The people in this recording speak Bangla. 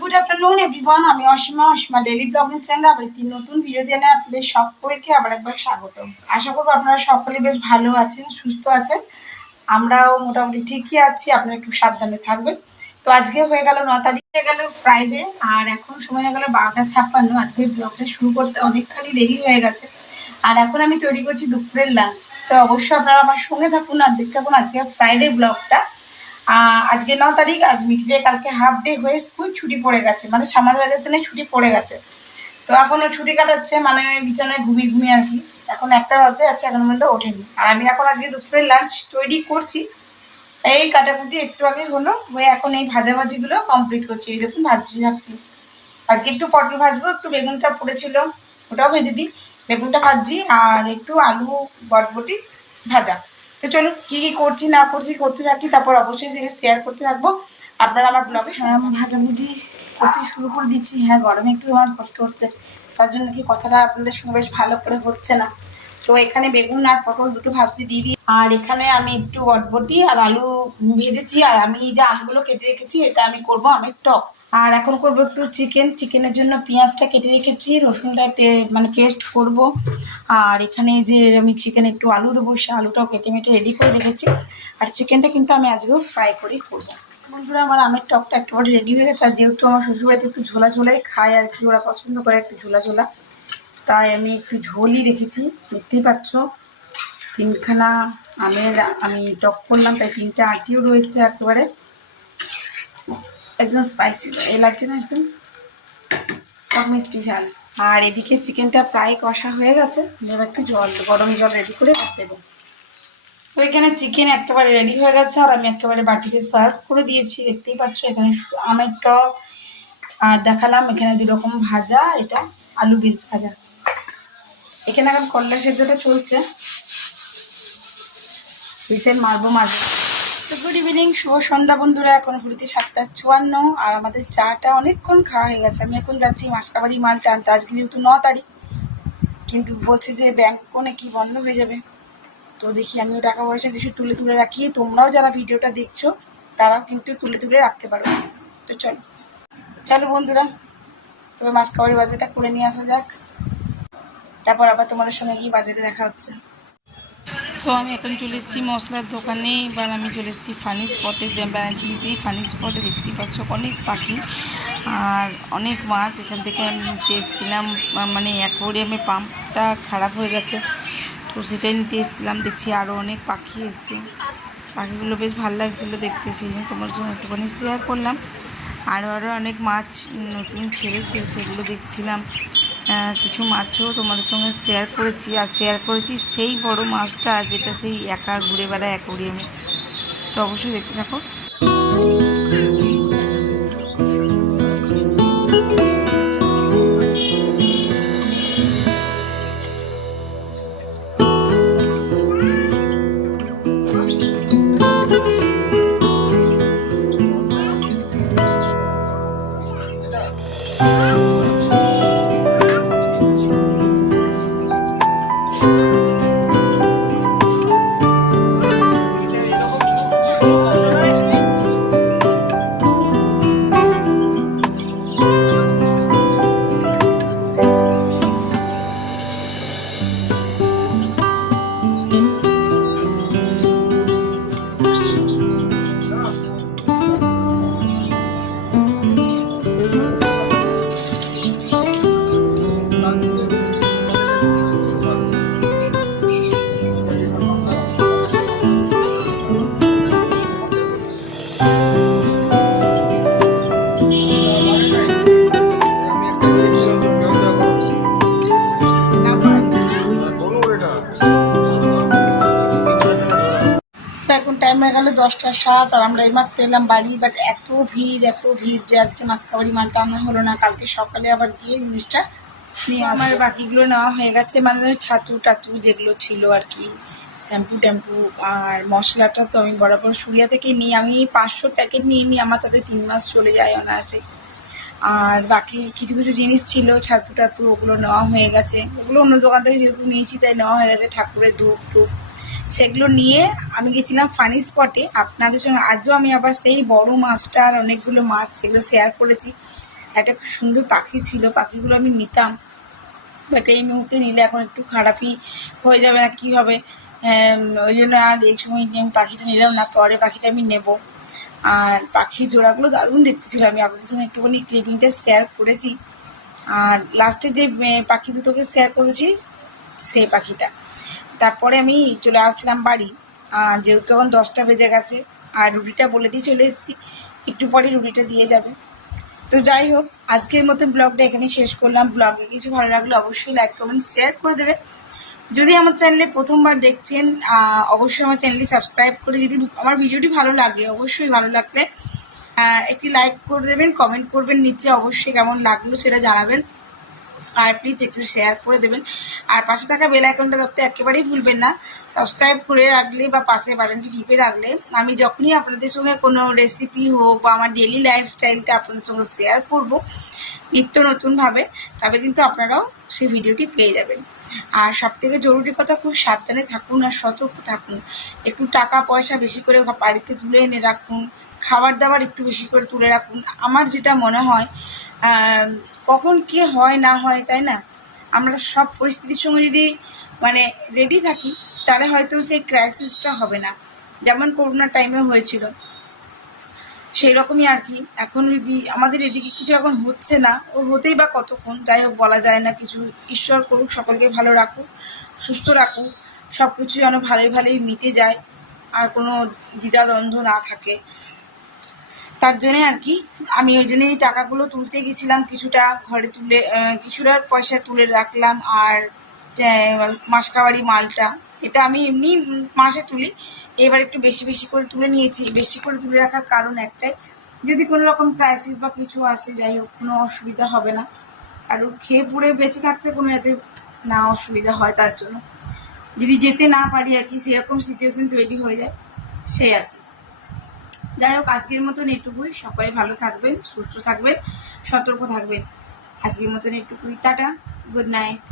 Good afternoon everyone. আমি অসীমা ডেইলি ব্লগিং চ্যানেলে আবার একটি নতুন ভিডিও দিয়ে আপনাদের সকলকে আবার একবার স্বাগত। আশা করবো আপনারা সকলে বেশ ভালো আছেন, সুস্থ আছেন। আমরাও মোটামুটি ঠিকই আছি, আপনারা একটু সাবধানে থাকবেন। তো আজকে হয়ে গেল 9 তারিখ, হয়ে গেল ফ্রাইডে, আর এখন সময় হয়ে গেল 12টা 56। আজকে ব্লগটা শুরু করতে অনেকখানি দেরি হয়ে গেছে, আর এখন আমি তৈরি করছি দুপুরের লাঞ্চ। তো অবশ্যই আপনারা আমার সঙ্গে থাকুন আর দেখতে থাকুন আজকে ফ্রাইডে ব্লগটা। আজকে 9 তারিখ, আর মিঠে কালকে হাফ ডে হয়ে স্কুল ছুটি পড়ে গেছে, মানে সামার ভ্যাকেশনে ছুটি পড়ে গেছে। তো এখনও ছুটি কাটাচ্ছে, মানে বিছানায় ঘুমিয়ে আর কি। এখন 1টা বাজতে যাচ্ছে, এখনো পর্যন্ত ওঠেনি। আর আমি এখন আজকে দুপুরের লাঞ্চ তৈরি করছি। এই কাটাকুটি একটু আগে হলো, হয়ে এখন এই ভাজাভাজিগুলো কমপ্লিট করছি। এই দেখুন ভাজছি আজকে একটু পটল ভাজবো, একটু বেগুনটা পড়েছিল ওটাও ভেজে দিই। বেগুনটা ভাজছি আর একটু আলু বটবটি ভাজা। তো চলো কী কী করছি না করছি করতে থাকি, তারপর অবশ্যই সেটা শেয়ার করতে থাকবো আপনারা আমার ব্লগে। ভাজাভুজি করতে শুরু করে দিচ্ছি। হ্যাঁ, গরমে একটু আমার কষ্ট হচ্ছে, তার জন্য কি কথাটা আপনাদের সঙ্গে বেশ ভালো করে হচ্ছে না। তো এখানে বেগুন আর পটল দুটো ভাজতে দিয়ে দিই, আর এখানে আমি একটু বটবটি আর আলু ভেজেছি। আর আমি যে আমগুলো কেটে রেখেছি, এটা আমি করবো আমের টক। আর এখন করবো একটু চিকেনের জন্য পেঁয়াজটা কেটে রেখেছি, রসুনটা মানে পেস্ট করব। আর এখানে যে আমি চিকেনে একটু আলু দেবো, সে আলুটাও কেটে মেটে রেডি করে রেখেছি। আর চিকেনটা কিন্তু আমি আজকেও ফ্রাই করেই করবো। বন্ধুরা, আমার আমের টকটা একেবারে রেডি হয়ে গেছে। আর যেহেতু আমার শ্বশুরবাড়িতে একটু ঝোলা ঝোলাই খায় আর কি, ওরা পছন্দ করে একটু ঝোলা ঝোলা, তাই আমি একটু ঝোলই রেখেছি। দেখতেই পাচ্ছ 3খানা আমের আমি টক করলাম, তাই 3টে আটিও রয়েছে একেবারে একদম স্পাইসি এ লাগছে না, একদম টক মিষ্টি ঝাল। আর এদিকে চিকেনটা প্রায় কষা হয়ে গেছে, এবার একটু গরম জল রেডি করে দেবো। তো এখানে চিকেন একেবারে রেডি হয়ে গেছে, আর আমি একেবারে বাটিতে সার্ভ করে দিয়েছি। দেখতেই পাচ্ছ এখানে আমের টক, আর দেখালাম এখানে 2 রকম ভাজা, এটা আলু বিনস ভাজা। এখানে এখন করলা সেদ্ধটা চলছে, হুইসেল মারবো মাঝে। তো গুড ইভিনিং, শুভ সন্ধ্যা বন্ধুরা। এখন ঘুরিতে 7টা 54, আর আমাদের চাটা অনেকক্ষণ খাওয়া হয়ে গেছে। আমি এখন যাচ্ছি মাসকাবাড়ি মালটা আনতে। আজকে যেহেতু 9 তারিখ, কিন্তু বলছে যে ব্যাংক কোনে কি বন্ধ হয়ে যাবে। তো দেখি আমিও টাকা পয়সা কিছু তুলে রাখি, তোমরাও যারা ভিডিওটা দেখছো তারাও কিন্তু তুলে রাখতে পারো। তো চলো বন্ধুরা, তবে মাসকাবাড়ি বাজারটা করে নিয়ে আসা যাক, তারপর আবার তোমাদের সঙ্গে গিয়ে বাজারে দেখা হচ্ছে। সো আমি এখন চলে এসেছি মশলার দোকানে। এবার আমি চলে এসেছি ফানি স্পটে, ব্যানাচিলিতেই ফানি স্পটে। দেখতেই পাচ্ছ অনেক পাখি আর অনেক মাছ। এখান থেকে আমি নিতে এসেছিলাম, মানে অ্যাকোয়ারিয়ামের পাম্পটা খারাপ হয়ে গেছে, তো সেটাই নিতে এসেছিলাম। দেখছি আরও অনেক পাখি এসছে, পাখিগুলো বেশ ভালো লাগছিলো দেখতে, সেই জন্য তোমার সঙ্গে একটুখানি শেয়ার করলাম। আরও অনেক মাছ নতুন ছেড়েছে, সেগুলো দেখছিলাম। কিছু মাছও তোমার সঙ্গে শেয়ার করেছি সেই বড় মাছটা, যেটা সেই একা ঘুরে বেড়ায় অ্যাকোয়ারিয়ামে। তো অবশ্যই দেখতে থাকো। এখন টাইম হয়ে গেল 10টা 7, আর আমরা এইমাত্র এলাম বাড়ি। বাট এত ভিড় যে আজকে মাসকাবাড়ি মালটা আনা হলো না। কালকে সকালে আবার গিয়ে জিনিসটা নিয়ে আমার বাকিগুলো নেওয়া হয়ে গেছে, মানে ছাতু টাতু যেগুলো ছিল আর কি, শ্যাম্পু ট্যাম্পু। আর মশলাটা তো আমি বরাবর সুরিয়া থেকে নিই, আমি 500 প্যাকেট নিয়ে নিই, আমার তাতে 3 মাস চলে যায় অনায়াসে। আর বাকি কিছু জিনিস ছিল ছাতু টাতু, ওগুলো নেওয়া হয়ে গেছে। ওগুলো অন্য দোকান থেকে যেগুলো নিয়েছি তাই নেওয়া হয়ে গেছে। ঠাকুরের ধূপ টুপ সেগুলো নিয়ে আমি গেছিলাম ফানি স্পটে। আপনাদের সঙ্গে আজও আমি আবার সেই বড় মাছটা আর অনেকগুলো মাছ সেগুলো শেয়ার করেছি। একটা খুব সুন্দর পাখি ছিল, পাখিগুলো আমি নিতাম, বাট এই মুহূর্তে নিলে এখন একটু খারাপই হয়ে যাবে না কী হবে, ওই জন্য আর এই সময় আমি পাখিটা নিলাম না, পরে পাখিটা আমি নেব। আর পাখির জোড়াগুলো দারুণ দেখতে ছিল, আমি আপনাদের সঙ্গে একটুখানি ক্লিপিংটা শেয়ার করেছি। আর লাস্টে যে পাখি দুটোকে শেয়ার করেছি সেই পাখিটা। তারপরে আমি চলে আসলাম বাড়ি, যেহেতু তখন 10টা বেজে গেছে, আর রুটিটা বলে দিয়ে চলে এসেছি, একটু পরে রুটিটা দিয়ে যাবে। তো যাই হোক, আজকের মতো ব্লগটা এখানে শেষ করলাম। ব্লগে কিছু ভালো লাগলে অবশ্যই লাইক কমেন্ট শেয়ার করে দেবে। যদি আমার চ্যানেলে প্রথমবার দেখছেন অবশ্যই আমার চ্যানেলটি সাবস্ক্রাইব করে, যদি আমার ভিডিওটি ভালো লাগে অবশ্যই ভালো লাগলে একটি লাইক করে দেবেন, কমেন্ট করবেন নিচে অবশ্যই কেমন লাগলো সেটা জানাবেন, আর প্লিজ একটু শেয়ার করে দেবেন। আর পাশে থাকা বেল আইকনটা ধরতে একেবারেই ভুলবেন না। সাবস্ক্রাইব করে রাখলে বা পাশে বাটনটি টিপে রাখলে আমি যখনই আপনাদের সঙ্গে কোনো রেসিপি হোক বা আমার ডেলি লাইফস্টাইলটা আপনাদের সঙ্গে শেয়ার করব নিত্য নতুনভাবে, তবে কিন্তু আপনারাও সেই ভিডিওটি পেয়ে যাবেন। আর সবথেকে জরুরি কথা, খুব সাবধানে থাকুন আর সতর্ক থাকুন। একটু টাকা পয়সা বেশি করে বাড়িতে তুলে এনে রাখুন, খাবার দাবার একটু বেশি করে তুলে রাখুন। আমার যেটা মনে হয়, কখন কি হয় না হয়, তাই না, আমরা সব পরিস্থিতির সঙ্গে যদি মানে রেডি থাকি তাহলে হয়তো সেই ক্রাইসিসটা হবে না, যেমন করোনার টাইমে হয়েছিল সেই রকমই আর কি। এখন যদি আমাদের এদিকে কিছু এখন হচ্ছে না, ও হতেই বা কতক্ষণ, যাই হোক বলা যায় না কিছু। ঈশ্বর করুক, সকলকে ভালো রাখুক, সুস্থ রাখুক, সব কিছু যেন ভালোই ভালোই মিটে যায়, আর কোনো দ্বিধাদ্বন্দ্ব না থাকে। তার জন্যে আর কি আমি ওই জন্যই টাকাগুলো তুলতে গেছিলাম, কিছুটা ঘরে তুলে কিছুটা পয়সা তুলে রাখলাম। আর মাসকাবাড়ি মালটা, এটা আমি এমনি মাসে তুলি, এবার একটু বেশি বেশি করে তুলে নিয়েছি। বেশি করে তুলে রাখার কারণ একটাই, যদি কোনো রকম ক্রাইসিস বা কিছু আসে, যাই হোক কোনো অসুবিধা হবে না, কারণ খেয়ে পুড়ে বেঁচে থাকতে কোনো এতে না অসুবিধা হয়, তার জন্য যদি যেতে না পারি আর কি, সেরকম সিচুয়েশন তৈরি হয়ে যায়, সেই আর কি। যাই হোক, আজকের মতন এটুকুই। সকলে ভালো থাকবেন, সুস্থ থাকবেন, সতর্ক থাকবেন। আজকের মতন এটুকুই। Tata, good night.